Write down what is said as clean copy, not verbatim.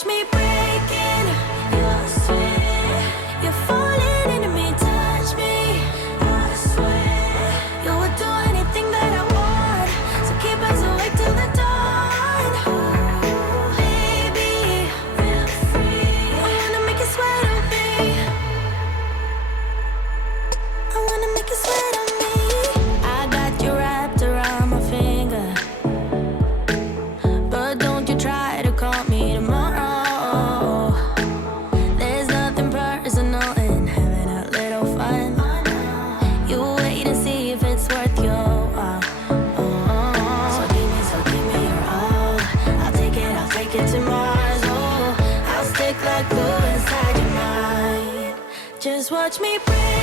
watch me breaking. You're sweet. You're falling into me, touch me. I swear you would do anything that I want. So keep us awake till the dawn. Baby, feel free. I wanna make you sweat on me. I wanna make you sweat on me. I got you wrapped around my finger, but don't you try to call me tomorrow. There's nothing personal in having a little fun. You wait and see if it's worth your while. So give me your all. I'll take it to Mars. Oh, I'll stick like glue inside your mind. Just watch me breathe.